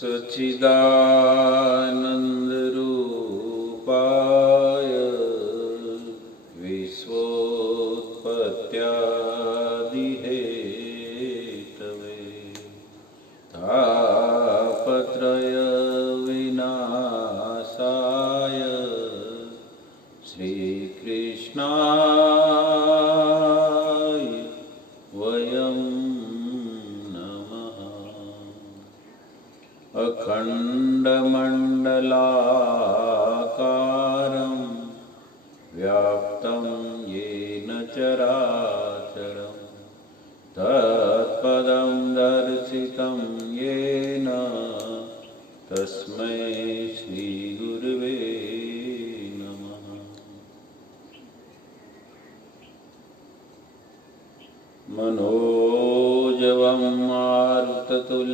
सच्चिदानन्दरूपाय विश्वोत्पत्त्यादिहेतवे तापत्रयविनाशाय श्रीकृष्णाय वयं अखण्डमण्डलाकारं व्याप्तं येन चराचरं तत्पदं दर्शितं येन तस्मै श्रीगुरुवे नमः। मनोजवं मारुततुल्यवेगं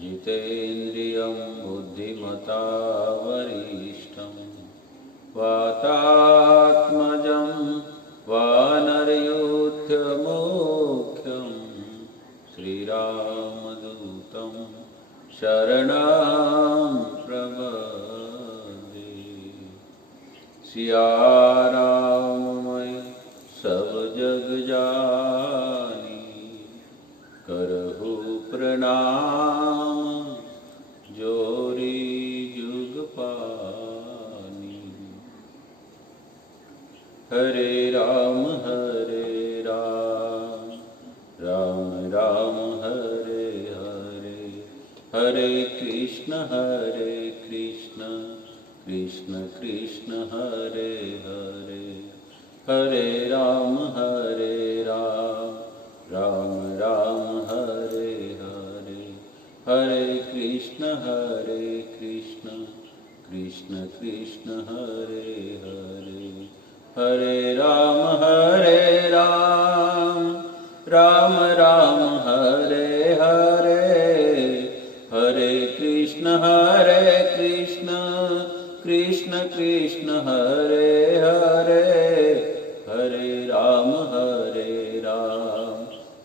जितेन्द्रियं बुद्धिमता वरिष्ठं वातात्मजं वानरयूथमुख्यं श्रीरामदूतं शरणं प्रपद्ये। सिया राममय सब जग जानी करहु प्रणाम जोरी जुग पानी। हरे राम राम राम हरे हरे, हरे कृष्ण कृष्ण कृष्ण हरे हरे, हरे राम राम राम हरे हरे, हरे कृष्ण कृष्ण कृष्ण हरे हरे, हरे राम राम राम हरे हरे, हरे कृष्ण कृष्ण कृष्ण हरे हरे, हरे राम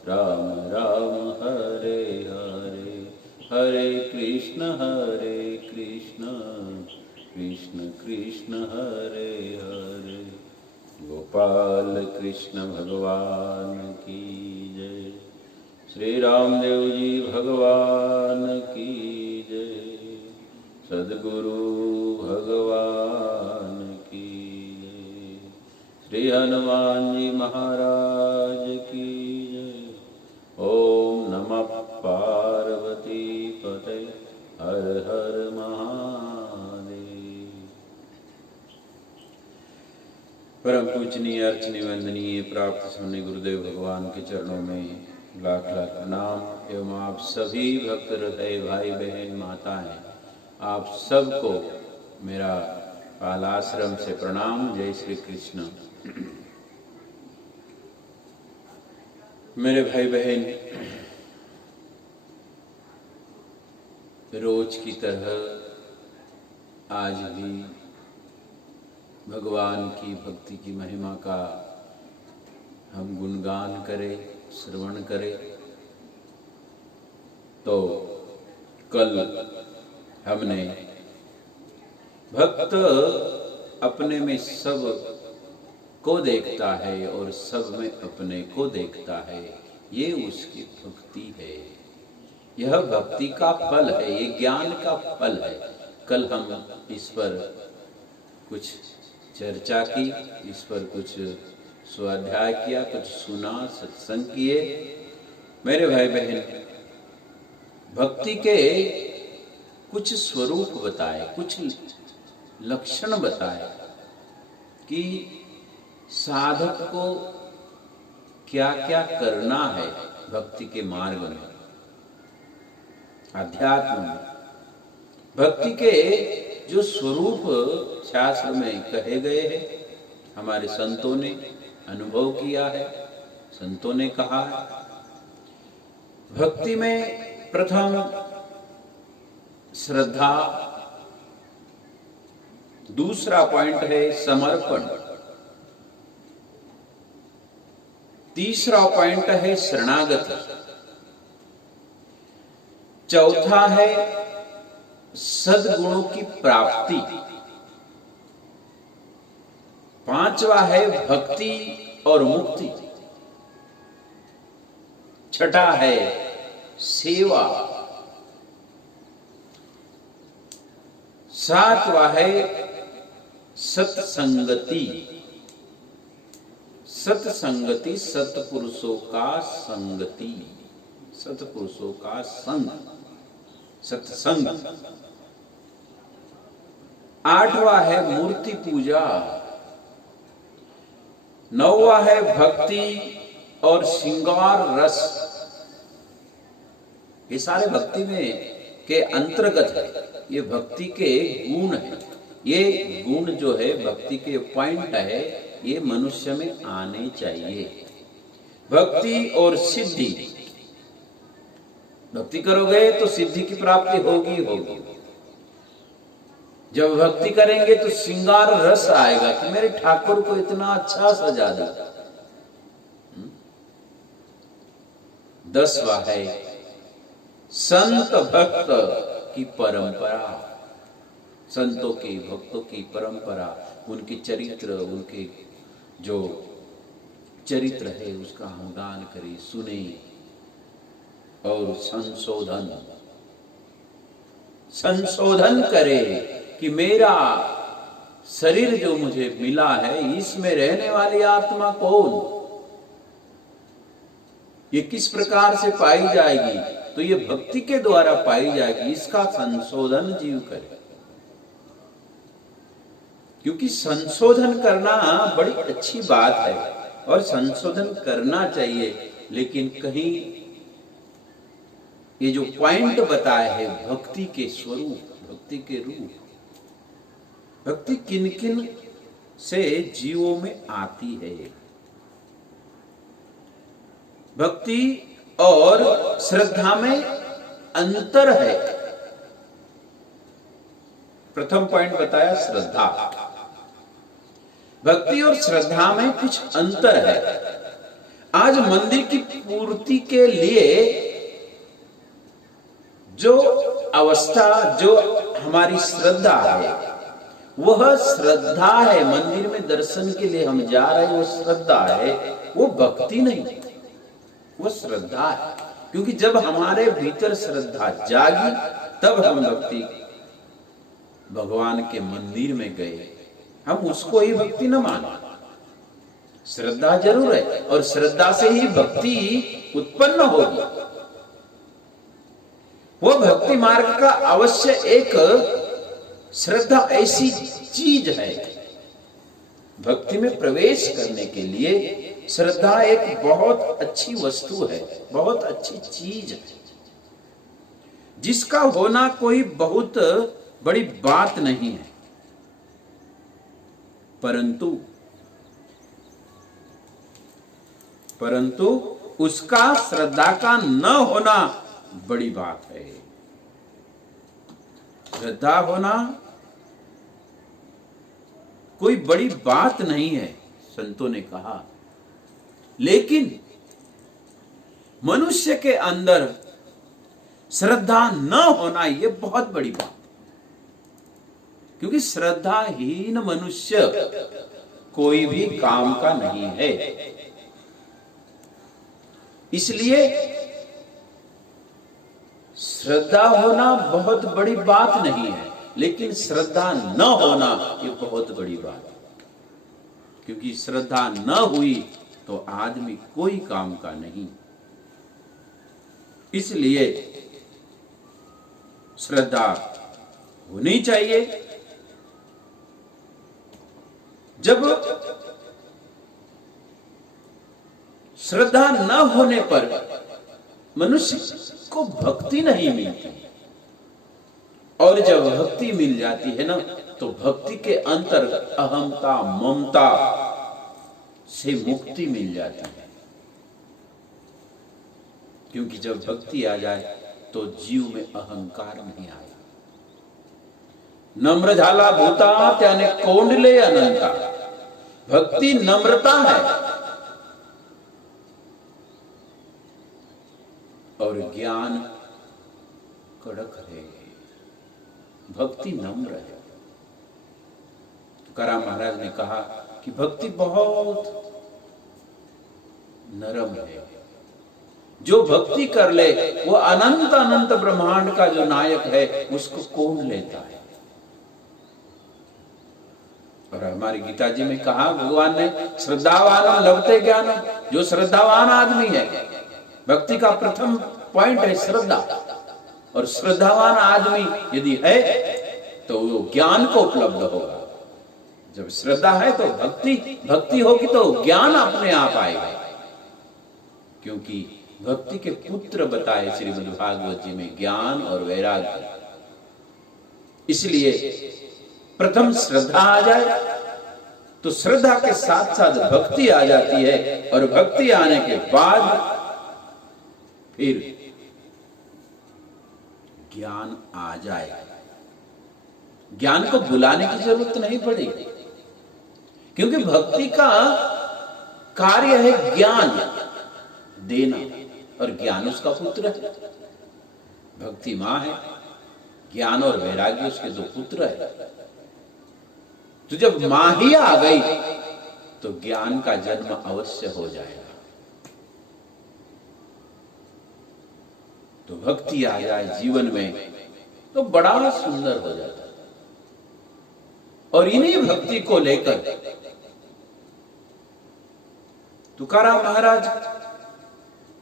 राम राम हरे हरे, हरे कृष्ण कृष्ण कृष्ण हरे हरे। गोपाल कृष्ण भगवान की जय, श्री रामदेव जी भगवान की जय, सद्गुरु भगवान की जय, श्री हनुमान जी महाराज की जय। ओम नमः पार्वती पते, हर हर महादेव। परम पूजनीय अर्चनीय वंदनीय प्राप्त सुनने गुरुदेव भगवान के चरणों में लाख लाख प्रणाम एवं आप सभी भक्त हृदय भाई बहन माताएं, आप सबको मेरा बालाश्रम से प्रणाम। जय श्री कृष्ण। मेरे भाई बहन, रोज की तरह आज भी भगवान की भक्ति की महिमा का हम गुणगान करें, श्रवण करें। तो कल हमने भक्त अपने में सब को देखता है और सब में अपने को देखता है, ये उसकी भक्ति है। यह भक्ति का फल है, ये ज्ञान का फल है। कल हम इस पर कुछ चर्चा की, इस पर कुछ स्वाध्याय किया, कुछ सुना, सत्संग किए। मेरे भाई बहन, भक्ति के कुछ स्वरूप बताए, कुछ लक्षण बताए कि साधक को क्या क्या करना है भक्ति के मार्ग में, अध्यात्म में। भक्ति के जो स्वरूप शास्त्र में कहे गए हैं, हमारे संतों ने अनुभव किया है, संतों ने कहा है। भक्ति में प्रथम श्रद्धा, दूसरा पॉइंट है समर्पण, तीसरा पॉइंट है शरणागति, चौथा है सद्गुणों की प्राप्ति। पांचवा है भक्ति और मुक्ति। छठा है सेवा। सातवा है सत्संगति। सत्संगति सत्पुरुषों का संगति, सत्पुरुषों का संग, सत्संग। आठवां है मूर्ति पूजा। नौवां है भक्ति और श्रृंगार रस। ये सारे भक्ति में के अंतर्गत है, ये भक्ति के गुण है। ये गुण जो है भक्ति के पॉइंट है, ये मनुष्य में आने चाहिए। भक्ति और सिद्धि, भक्ति करोगे तो सिद्धि की प्राप्ति होगी होगी। जब भक्ति करेंगे तो श्रृंगार रस आएगा कि मेरे ठाकुर को इतना अच्छा सजा दो। 10वां है संत भक्त की परंपरा। संतों की, भक्तों की परंपरा, उनके चरित्र, उनके जो चरित्र है उसका हम गान करें, सुने और संशोधन करें कि मेरा शरीर जो मुझे मिला है इसमें रहने वाली आत्मा कौन, ये किस प्रकार से पाई जाएगी, तो ये भक्ति के द्वारा पाई जाएगी। इसका संशोधन जीव करे, क्योंकि संशोधन करना बड़ी अच्छी बात है और संशोधन करना चाहिए। लेकिन कहीं ये जो पॉइंट बताया है भक्ति के स्वरूप, भक्ति के रूप, भक्ति किन किन से जीवों में आती है। भक्ति और श्रद्धा में अंतर है। प्रथम पॉइंट बताया श्रद्धा। भक्ति और श्रद्धा में कुछ अंतर है। आज मंदिर की पूर्ति के लिए जो अवस्था, जो हमारी श्रद्धा है, वह श्रद्धा है। मंदिर में दर्शन के लिए हम जा रहे हैं, वो श्रद्धा है, वो भक्ति नहीं, वो श्रद्धा है। क्योंकि जब हमारे भीतर श्रद्धा जागी तब हम भक्ति, भगवान के मंदिर में गए, हम उसको ही भक्ति न माने। श्रद्धा जरूर है और श्रद्धा से ही भक्ति उत्पन्न होगी। वो भक्ति मार्ग का अवश्य एक श्रद्धा ऐसी चीज है। भक्ति में प्रवेश करने के लिए श्रद्धा एक बहुत अच्छी वस्तु है, बहुत अच्छी चीज है, जिसका होना कोई बहुत बड़ी बात नहीं है। परंतु उसका श्रद्धा का न होना बड़ी बात है। श्रद्धा होना कोई बड़ी बात नहीं है, संतों ने कहा। लेकिन मनुष्य के अंदर श्रद्धा न होना यह बहुत बड़ी बात, क्योंकि श्रद्धाहीन मनुष्य कोई भी काम का नहीं है। इसलिए श्रद्धा होना बहुत बड़ी बात नहीं है, लेकिन श्रद्धा न होना ये बहुत बड़ी बात है। क्योंकि श्रद्धा न हुई तो आदमी कोई काम का नहीं। इसलिए श्रद्धा होनी चाहिए। जब श्रद्धा न होने पर मनुष्य को भक्ति नहीं मिलती, और जब भक्ति मिल जाती है ना, तो भक्ति के अंतर्गत अहंता, ममता से मुक्ति मिल जाती है। क्योंकि जब भक्ति आ जाए तो जीव में अहंकार नहीं आया। नम्र झाला भूता त्याने कोंडले अनंता। भक्ति नम्रता है और ज्ञान कड़क है, भक्ति नम्र है। तुकाराम महाराज ने कहा कि भक्ति बहुत नरम है। जो भक्ति कर ले वो अनंत अनंत ब्रह्मांड का जो नायक है उसको कौन लेता है। और हमारी गीता जी में कहा भगवान ने, श्रद्धावान लभते ज्ञान, जो श्रद्धावान आदमी है, भक्ति का प्रथम पॉइंट है श्रद्धा, और श्रद्धावान आदमी यदि है तो वो ज्ञान को उपलब्ध होगा। जब श्रद्धा है तो भक्ति होगी तो ज्ञान अपने आप आएगा। क्योंकि भक्ति के पुत्र बताए श्रीमद् भागवत जी में ज्ञान और वैराग्य। इसलिए प्रथम श्रद्धा आ जाए तो श्रद्धा के साथ साथ भक्ति आ जाती है, और भक्ति आने के बाद फिर ज्ञान आ जाए। ज्ञान को बुलाने की जरूरत नहीं पड़ेगी, क्योंकि भक्ति का कार्य है ज्ञान देना, और ज्ञान उसका पुत्र है। भक्ति मां है, ज्ञान और वैराग्य उसके दो पुत्र है। तो जब मां ही आ गई तो ज्ञान का जन्म अवश्य हो जाएगा। तो भक्ति आ जाए जीवन में तो बड़ा सुंदर हो जाता है। और इन्हीं भक्ति को लेकर तुकाराम महाराज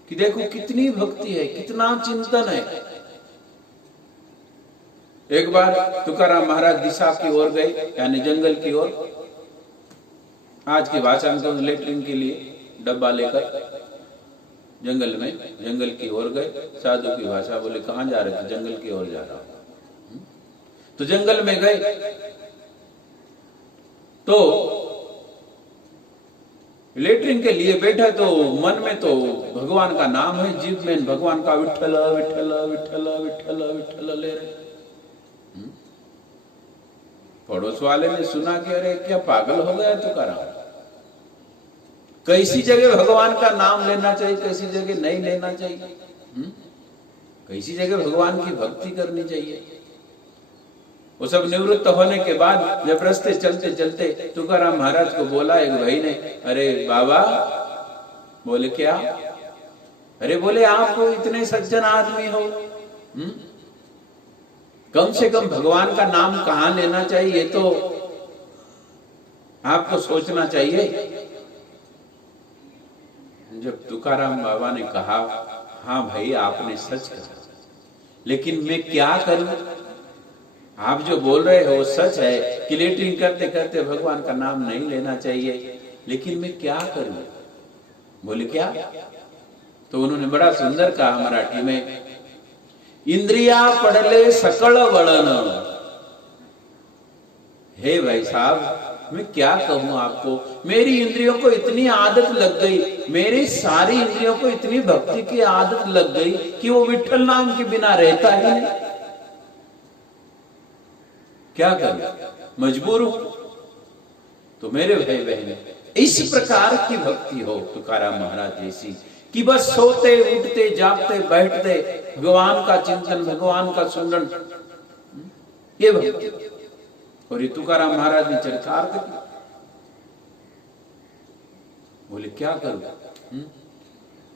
कि देखो कितनी भक्ति है, कितना चिंतन है। एक बार तुकाराम महाराज दिशा की ओर गए, यानी जंगल की ओर। आज की भाषा में तो लेटरिन के लिए डब्बा लेकर जंगल की ओर गए। साधु की भाषा बोले कहां जा रहे थे? जंगल की ओर जा रहा हूं। तो जंगल में गए तो लेटरिन के लिए बैठा तो मन में तो भगवान का नाम है, जीव में भगवान का विठ्ठल विठ्ठल विठ्ठल विठ्ठल विठ्ठल ले रहे। पड़ोस वाले ने सुना कि अरे क्या पागल हो गया तुकाराम, कैसी जगह भगवान का नाम लेना चाहिए, कैसी जगह नहीं लेना चाहिए, कैसी जगह भगवान की भक्ति करनी चाहिए। वो सब निवृत्त होने के बाद जब रास्ते चलते चलते तुकाराम महाराज को बोला एक भाई ने, अरे बाबा। बोले क्या? अरे बोले आप इतने सज्जन आदमी हो, कम से कम भगवान का नाम कहां लेना चाहिए तो आपको सोचना चाहिए। जब तुकाराम बाबा ने कहा, हाँ भाई आपने सच कहा, लेकिन मैं क्या करूं? आप जो बोल रहे हो सच है कि लेटरिन करते करते भगवान का नाम नहीं लेना चाहिए, लेकिन मैं क्या करूं? बोले क्या? तो उन्होंने बड़ा सुंदर कहा मराठी में, इंद्रिया पड़ले सकल वळन। हे भाई साहब, मैं क्या कहूं आपको, मेरी इंद्रियों को इतनी आदत लग गई, मेरी सारी इंद्रियों को इतनी भक्ति की आदत लग गई कि वो विठ्ठल नाम के बिना रहता ही नहीं। क्या करूं, मजबूर हूं। तो मेरे भाई बहन, इस प्रकार की भक्ति हो तुकाराम महाराज जैसी, कि बस सोते उठते जागते बैठते भगवान का चिंतन, भगवान का सुमरन, ये भक्ति। और ये तुकाराम महाराज ने चरितार्थ किया। बोले क्या करूं,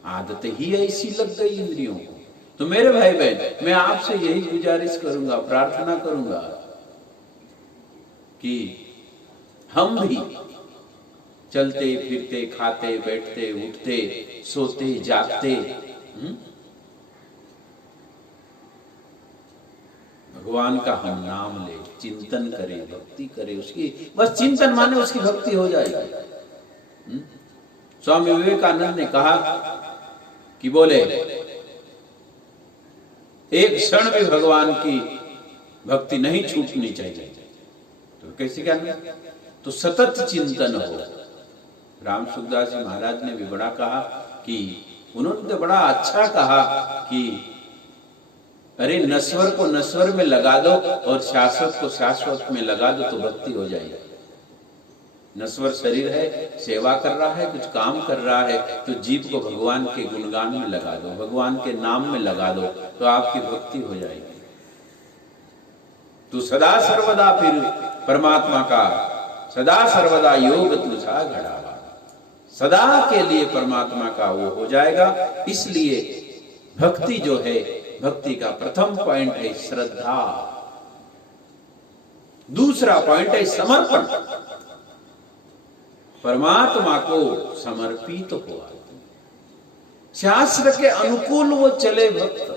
आदत ही ऐसी लग गई इंद्रियों को। तो मेरे भाई बहन, मैं आपसे यही गुजारिश करूंगा, प्रार्थना करूंगा कि हम भी चलते फिरते खाते बैठते उठते सोते जागते भगवान का हम नाम ले, चिंतन करें, भक्ति करें उसकी। बस चिंतन माने उसकी भक्ति हो जाएगी। स्वामी विवेकानंद ने कहा कि बोले एक क्षण भी भगवान की भक्ति नहीं छूटनी चाहिए। तो कैसे कहना? तो सतत चिंतन हो। राम सुखदास जी महाराज ने भी बड़ा कहा कि उन्होंने तो बड़ा अच्छा कहा कि अरे नश्वर को नश्वर में लगा दो और शाश्वत को शाश्वत में लगा दो तो भक्ति हो जाएगी। नश्वर शरीर है, सेवा कर रहा है, कुछ काम कर रहा है, तो जीव को भगवान के गुणगान में लगा दो, भगवान के नाम में लगा दो, तो आपकी भक्ति हो जाएगी। तू सदा सर्वदा फिर परमात्मा का सदा सर्वदा योग तुझा घड़ावा, सदा के लिए परमात्मा का वो हो जाएगा। इसलिए भक्ति जो है, भक्ति का प्रथम पॉइंट है श्रद्धा, दूसरा पॉइंट है समर्पण, परमात्मा को समर्पित हुआ, शास्त्र के अनुकूल वो चले भक्त,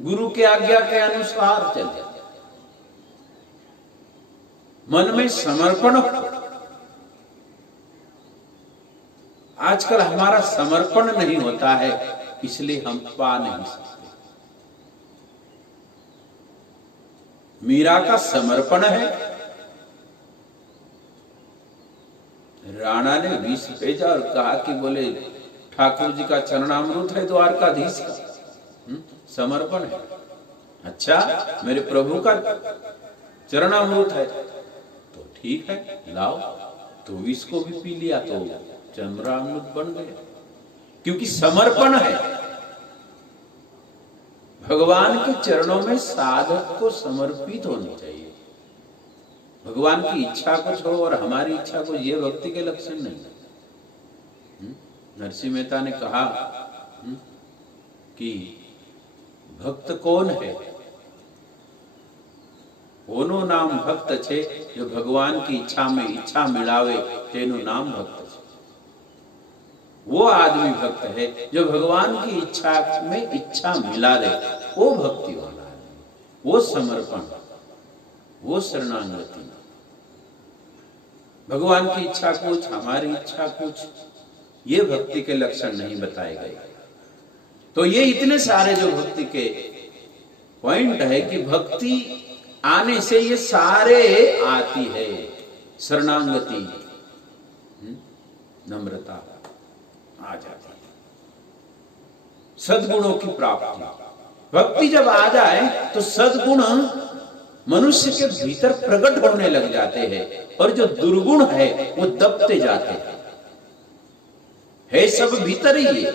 गुरु के आज्ञा के अनुसार चले, मन में समर्पण। आजकल हमारा समर्पण नहीं होता है, इसलिए हम पा नहीं सकते। मीरा का समर्पण है, राणा ने विष भेजा और कहा कि बोले ठाकुर जी का चरणामृत है द्वारकाधीश का, समर्पण है। अच्छा, मेरे प्रभु का चरणामृत है तो ठीक है, लाओ। तो इसको भी पी लिया तो चरणामृत बन गया, क्योंकि समर्पण है। भगवान के चरणों में साधक को समर्पित होनी चाहिए। भगवान की इच्छा कुछ हो और हमारी इच्छा कुछ, ये भक्ति के लक्षण नहीं। नरसिंह मेहता ने कहा कि भक्त कौन है? ओनो नाम भक्त छे जो भगवान की इच्छा में इच्छा मिलावे तेनु नाम भक्त छे। वो आदमी भक्त है जो भगवान की इच्छा में इच्छा मिला दे, वो भक्ति वाला है, वो समर्पण, वो शरणागति। भगवान की इच्छा कुछ, हमारी इच्छा कुछ, ये भक्ति के लक्षण नहीं बताए गए। तो ये इतने सारे जो भक्ति के पॉइंट है कि भक्ति आने से ये सारे आती है। शरणागति, नम्रता आ जाती है, सद्गुणों की प्राप्ति। भक्ति जब आ जाए तो सद्गुण मनुष्य के भीतर प्रकट होने लग जाते हैं, और जो दुर्गुण है वो दबते जाते हैं। है सब भीतर ही है,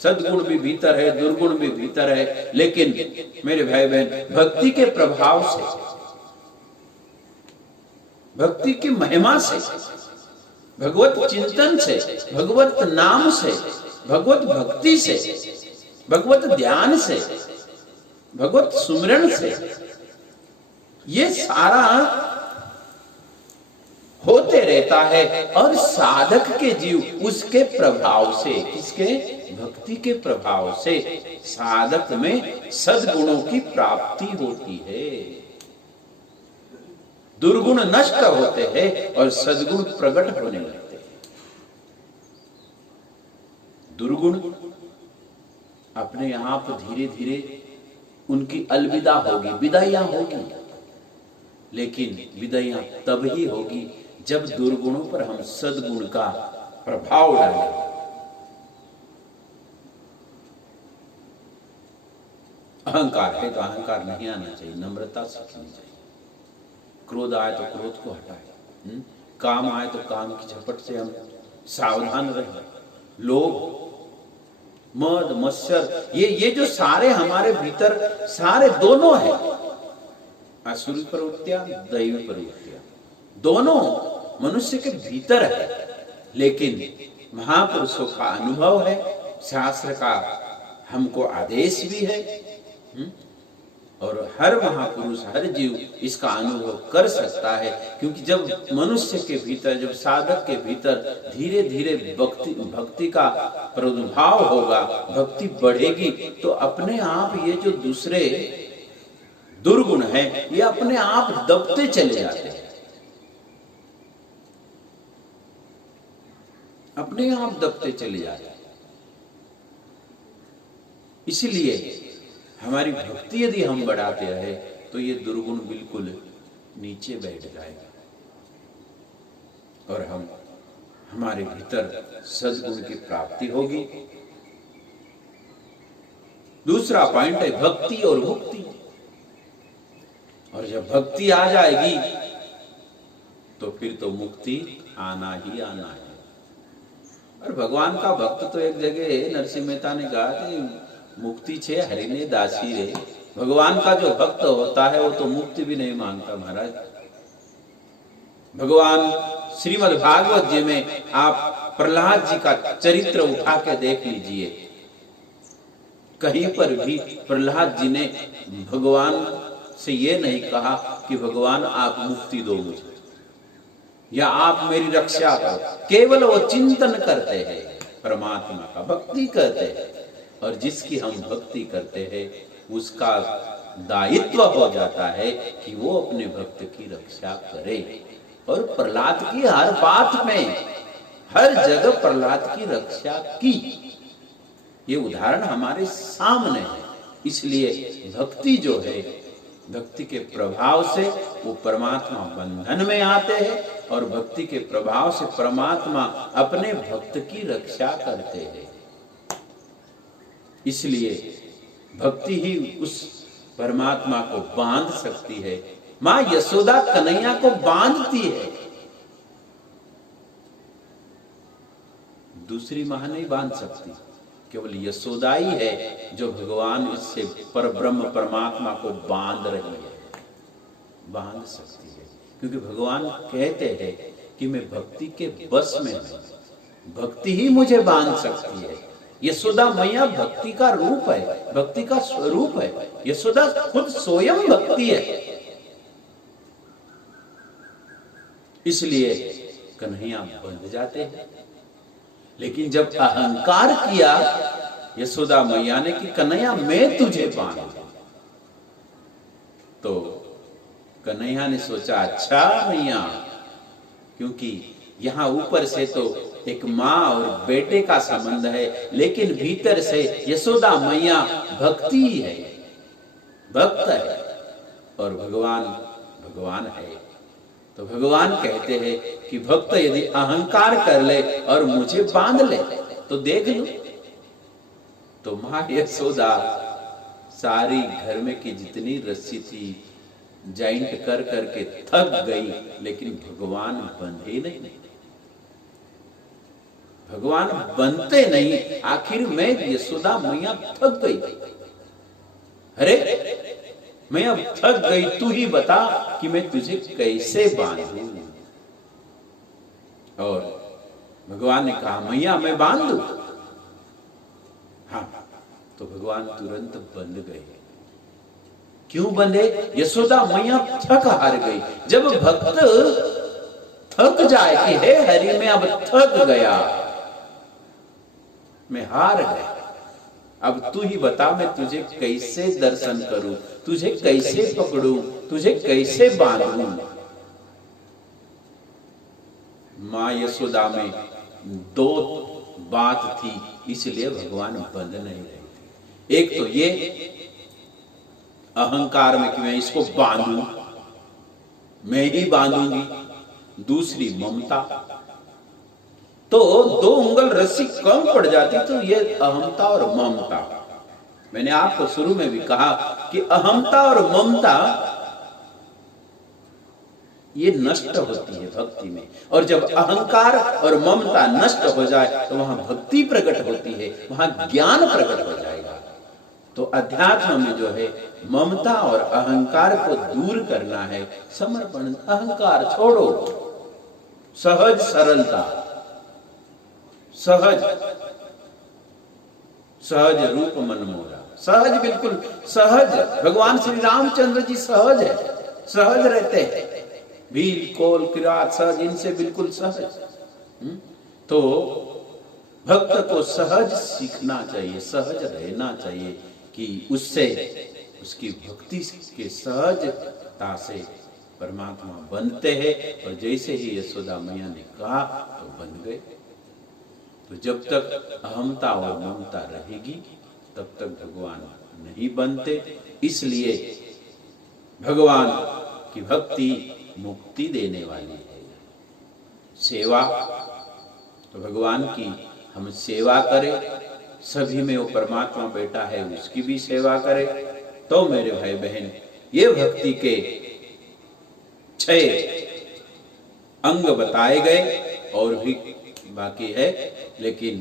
सद्गुण भी भीतर है, दुर्गुण भी भीतर है। लेकिन मेरे भाई बहन, भक्ति के प्रभाव से, भक्ति की महिमा से, भगवत चिंतन से, भगवत नाम से, भगवत भक्ति से, भगवत ध्यान से, भगवत सुमिरन से, ये सारा होते रहता है। और साधक के जीव उसके प्रभाव से, किसके? भक्ति के प्रभाव से साधक में सद्गुणों की प्राप्ति होती है। दुर्गुण नष्ट होते हैं और सद्गुण प्रकट होने लगते हैं। दुर्गुण अपने आप धीरे धीरे उनकी अलविदा होगी, विदाइयां होगी। लेकिन विदाइयां तब ही होगी जब दुर्गुणों पर हम सद्गुण का प्रभाव डालें। अहंकार है तो अहंकार नहीं आना चाहिए, नम्रता सीखनी चाहिए। क्रोध आए तो क्रोध को हटाए, काम आए तो काम की झपट से हम सावधान रहें। लोभ, मद, मत्सर, ये जो सारे हमारे भीतर सारे दोनों है, आसुरी प्रवृत्तियां, दैवी प्रवृत्तियां, दोनों मनुष्य के भीतर है। लेकिन महापुरुषों का अनुभव है, शास्त्र का हमको आदेश भी है, और हर महापुरुष, हर जीव इसका अनुभव कर सकता है। क्योंकि जब मनुष्य के भीतर, जब साधक के भीतर धीरे धीरे भक्ति का प्रादुर्भाव होगा, भक्ति बढ़ेगी, तो अपने आप ये जो दूसरे दुर्गुण है ये अपने आप दबते चले जाते हैं, अपने आप दबते चले जाते हैं। इसलिए हमारी भक्ति यदि हम बढ़ाते रहे तो ये दुर्गुण बिल्कुल नीचे बैठ जाएगा और हमारे भीतर सद्गुण की प्राप्ति होगी। दूसरा पॉइंट है भक्ति और मुक्ति। और जब भक्ति आ जाएगी तो फिर तो मुक्ति आना ही आना है। और भगवान का भक्त तो एक जगह नरसिंह मेहता ने कहा कि मुक्ति छे हरिने दासी रे, भगवान का जो भक्त होता है वो तो मुक्ति भी नहीं मांगता महाराज। भगवान श्रीमद् भागवत जी में आप प्रहलाद जी का चरित्र उठा के देख लीजिए, कहीं पर भी प्रहलाद जी ने भगवान से ये नहीं कहा कि भगवान आप मुक्ति दो मुझे या आप मेरी रक्षा करो। केवल वो चिंतन करते हैं, परमात्मा का भक्ति करते हैं, और जिसकी हम भक्ति करते हैं उसका दायित्व हो जाता है कि वो अपने भक्त की रक्षा करे। और प्रहलाद की हर बात में, हर जगह प्रहलाद की रक्षा की, ये उदाहरण हमारे सामने है। इसलिए भक्ति जो है, भक्ति के प्रभाव से वो परमात्मा बंधन में आते हैं और भक्ति के प्रभाव से परमात्मा अपने भक्त की रक्षा करते हैं। इसलिए भक्ति ही उस परमात्मा को बांध सकती है। मां यशोदा कन्हैया को बांधती है, दूसरी मां नहीं बांध सकती। केवल यशोदा ही है जो भगवान इससे परब्रह्म परमात्मा को बांध रही है, बांध सकती है। क्योंकि भगवान कहते हैं कि मैं भक्ति के बस में हूं, भक्ति ही मुझे बांध सकती है। यशोदा मैया भक्ति का रूप है, भक्ति का स्वरूप है। यशोदा खुद स्वयं भक्ति है। इसलिए कन्हैया बंध जाते हैं। लेकिन जब अहंकार किया यशोदा मैया ने कि कन्हैया मैं तुझे बांधूं, तो कन्हैया ने सोचा अच्छा मैया, क्योंकि यहां ऊपर से तो एक माँ और बेटे का संबंध है, लेकिन भीतर से यशोदा मैया भक्ति है, भक्त है, और भगवान भगवान है। तो भगवान कहते हैं कि भक्त यदि अहंकार कर ले और मुझे बांध ले तो देख लो। तो माँ यशोदा सारी घर में की जितनी रस्सी थी जॉइंट कर करके थक गई, लेकिन भगवान बंधे नहीं, भगवान बनते नहीं। आखिर में यशोदा मैया थक गई, अरे मैं अब थक गई, तू ही बता कि मैं तुझे कैसे बांधूं। और भगवान ने कहा मैया मैं बांध दूं। हाँ, तो भगवान तुरंत बंध गए। क्यों बंधे? यशोदा मैया थक हार गई। जब भक्त थक जाए कि हे हरि मैं अब थक गया, मैं हार गया, अब तू ही बता मैं तुझे कैसे दर्शन करूं, तुझे कैसे पकड़ूं, तुझे कैसे बांधूं। मां यशोदा में दो बात थी, इसलिए भगवान बंध नहीं रहे थे। एक तो ये अहंकार में कि मैं इसको बांधूं, मैं ही बांधूंगी। दूसरी ममता, तो दो उंगल रस्सी कम पड़ जाती तो ये अहमता और ममता। मैंने आपको शुरू में भी कहा कि अहमता और ममता ये नष्ट होती है भक्ति में, और जब अहंकार और ममता नष्ट हो जाए तो वहां भक्ति प्रकट होती है, वहां ज्ञान प्रकट हो जाएगा। तो अध्यात्म में जो है ममता और अहंकार को दूर करना है, समर्पण, अहंकार छोड़ो, सहज सरलता, सहज सहज रूप मनमोरा, सहज, बिल्कुल सहज। भगवान श्री रामचंद्र जी सहज है, सहज रहते हैं, भील कोल किरात सहज, इनसे बिल्कुल सहज। तो भक्त को सहज सीखना चाहिए, सहज रहना चाहिए कि उससे उसकी भक्ति के सहजता से परमात्मा बनते हैं। और जैसे ही यशोदा मैया ने कहा तो बन गए। तो जब तक अहमता और ममता रहेगी तब तक भगवान नहीं बनते। इसलिए भगवान की भक्ति मुक्ति देने वाली है। सेवा, तो भगवान की हम सेवा करें, सभी में वो परमात्मा बैठा है उसकी भी सेवा करें। तो मेरे भाई बहन, ये भक्ति के 6 अंग बताए गए, और भी बाकी है, लेकिन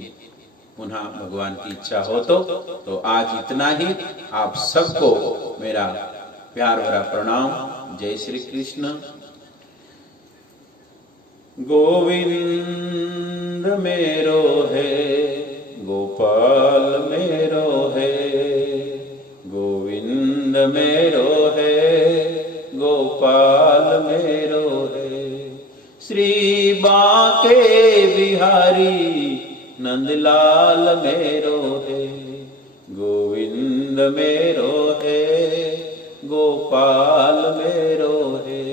पुनः भगवान की इच्छा हो तो आज इतना ही। आप सबको मेरा प्यार भरा प्रणाम। जय श्री कृष्ण। गोविंद मेरो है, गोपाल मेरो है, गोविंद मेरो है, गोपाल मेरो है। श्री बांके बिहारी नंदलाल मेरो है, गोविंद मेरो है, गोपाल मेरो है,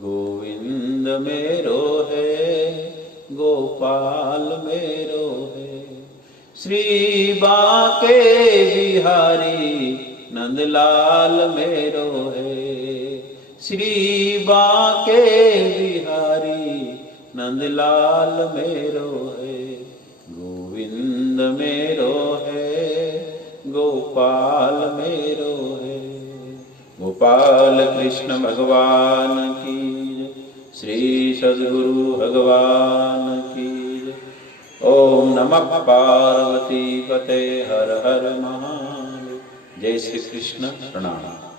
गोविंद मेरो है, गोपाल मेरो है। श्री बांके बिहारी नंदलाल मेरो है, श्री बांके बिहारी नंदलाल मेरो है, गोविंद मेरो है, गोपाल मेरो है। गोपाल कृष्ण भगवान की जय। श्री सद्गुरु भगवान की जय। ओम नमः पार्वती पते हर हर महादेव। जय श्री कृष्ण। प्रणाम।